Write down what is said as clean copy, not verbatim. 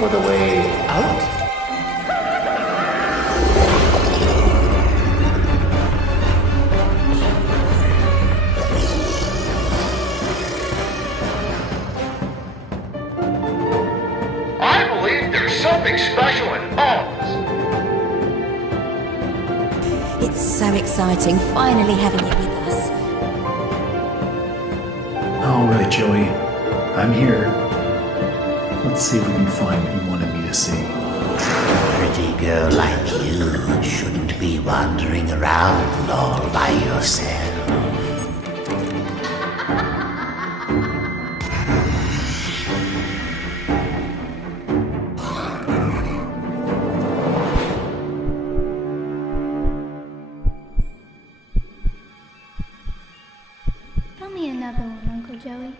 for the way out? I believe there's something special in homes. It's so exciting finally having you with us. Alright, Joey. I'm here. Let's see if we can find what you wanted me to see. A pretty girl like you shouldn't be wandering around all by yourself. Tell me another one, Uncle Joey.